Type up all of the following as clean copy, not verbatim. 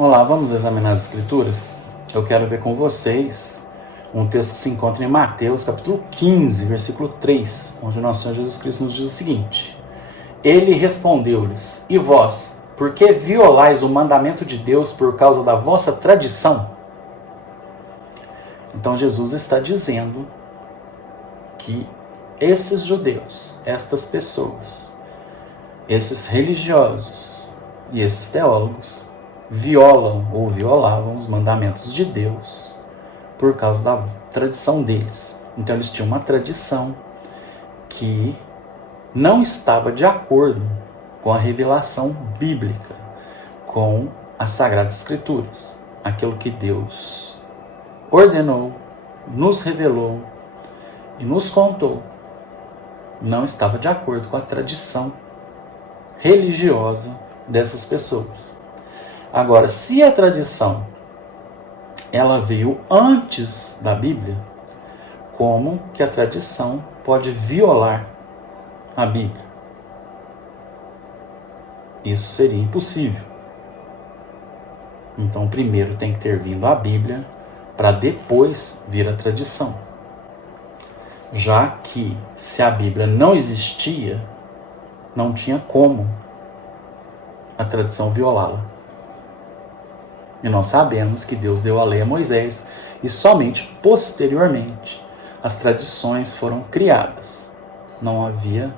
Olá, vamos examinar as Escrituras? Eu quero ver com vocês um texto que se encontra em Mateus, capítulo 15, versículo 3, onde nosso Senhor Jesus Cristo nos diz o seguinte: Ele respondeu-lhes: E vós, por que violais o mandamento de Deus por causa da vossa tradição? Então Jesus está dizendo que esses judeus, estas pessoas, esses religiosos e esses teólogos violam ou violavam os mandamentos de Deus por causa da tradição deles. Então eles tinham uma tradição que não estava de acordo com a revelação bíblica, com as Sagradas Escrituras. Aquilo que Deus ordenou, nos revelou e nos contou, não estava de acordo com a tradição religiosa dessas pessoas. Agora, se a tradição ela veio antes da Bíblia, como que a tradição pode violar a Bíblia? Isso seria impossível. Então, primeiro tem que ter vindo a Bíblia para depois vir a tradição. Já que se a Bíblia não existia, não tinha como a tradição violá-la. E nós sabemos que Deus deu a lei a Moisés e somente posteriormente as tradições foram criadas. Não havia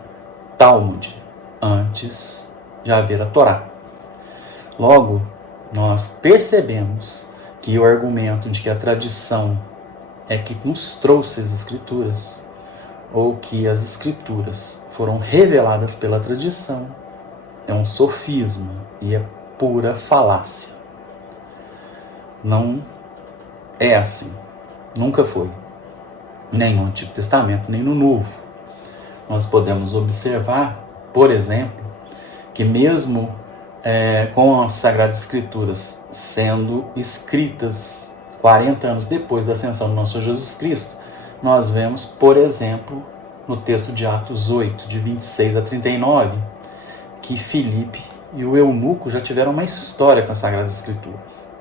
Talmud antes de haver a Torá. Logo, nós percebemos que o argumento de que a tradição é que nos trouxe as Escrituras, ou que as Escrituras foram reveladas pela tradição, é um sofisma e é pura falácia. Não é assim. Nunca foi. Nem no Antigo Testamento, nem no Novo. Nós podemos observar, por exemplo, que mesmo com as Sagradas Escrituras sendo escritas 40 anos depois da ascensão do nosso Senhor Jesus Cristo, nós vemos, por exemplo, no texto de Atos 8, de 26 a 39, que Filipe e o eunuco já tiveram uma história com as Sagradas Escrituras.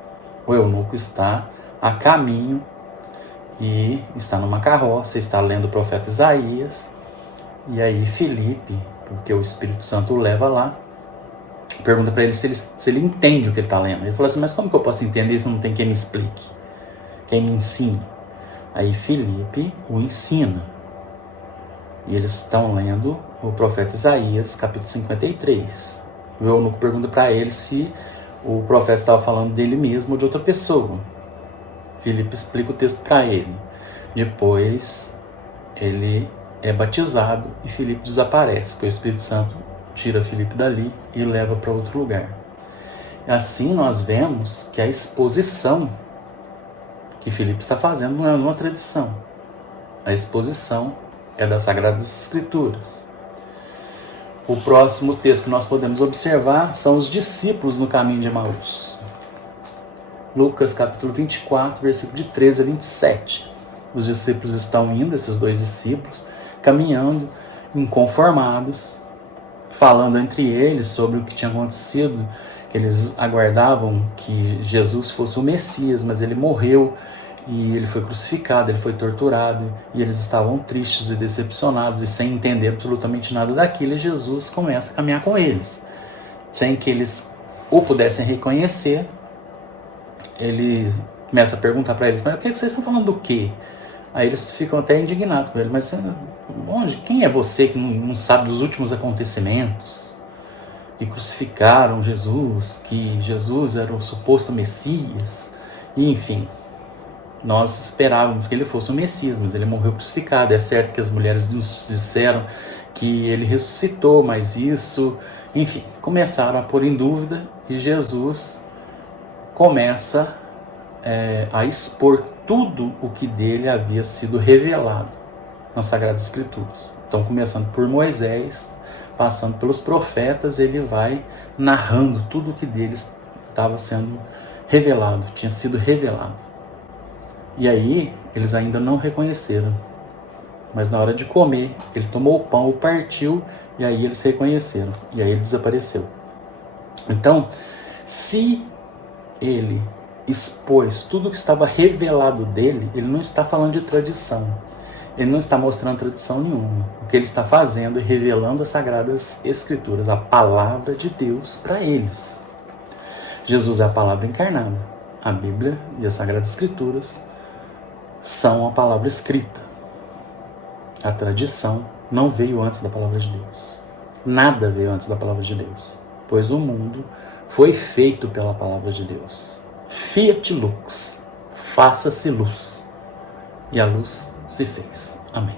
O eunuco está a caminho e está numa carroça, está lendo o profeta Isaías, e aí Filipe, porque o Espírito Santo o leva lá, pergunta para ele se ele entende o que ele está lendo. Ele fala assim: mas como que eu posso entender se não tem quem me explique, quem me ensine? Aí Filipe o ensina, e eles estão lendo o profeta Isaías, capítulo 53. O eunuco pergunta para ele se o profeta estava falando dele mesmo ou de outra pessoa. Filipe explica o texto para ele. Depois ele é batizado e Filipe desaparece, porque o Espírito Santo tira Filipe dali e leva para outro lugar. Assim nós vemos que a exposição que Filipe está fazendo não é uma tradição. A exposição é das Sagradas Escrituras. O próximo texto que nós podemos observar são os discípulos no caminho de Emaús. Lucas capítulo 24, versículo de 13 a 27. Os discípulos estão indo, esses dois discípulos, caminhando, inconformados, falando entre eles sobre o que tinha acontecido. Eles aguardavam que Jesus fosse o Messias, mas ele morreu e ele foi crucificado, ele foi torturado, e eles estavam tristes e decepcionados e sem entender absolutamente nada daquilo. E Jesus começa a caminhar com eles, sem que eles o pudessem reconhecer. Ele começa a perguntar para eles: mas o que vocês estão falando do quê? Aí eles ficam até indignados com ele: mas quem é você que não sabe dos últimos acontecimentos? Que crucificaram Jesus, que Jesus era o suposto Messias, e enfim. Nós esperávamos que ele fosse o Messias, mas ele morreu crucificado. É certo que as mulheres nos disseram que ele ressuscitou, mas isso... Enfim, começaram a pôr em dúvida e Jesus começa a expor tudo o que dele havia sido revelado nas Sagradas Escrituras. Então, começando por Moisés, passando pelos profetas, ele vai narrando tudo o que deles estava sendo revelado, tinha sido revelado. E aí, eles ainda não reconheceram. Mas na hora de comer, ele tomou o pão, o partiu, e aí eles reconheceram. E aí ele desapareceu. Então, se ele expôs tudo que estava revelado dele, ele não está falando de tradição. Ele não está mostrando tradição nenhuma. O que ele está fazendo é revelando as Sagradas Escrituras, a palavra de Deus para eles. Jesus é a palavra encarnada. A Bíblia e as Sagradas Escrituras são a palavra escrita. A tradição não veio antes da palavra de Deus. Nada veio antes da palavra de Deus, pois o mundo foi feito pela palavra de Deus. Fiat lux, faça-se luz. E a luz se fez. Amém.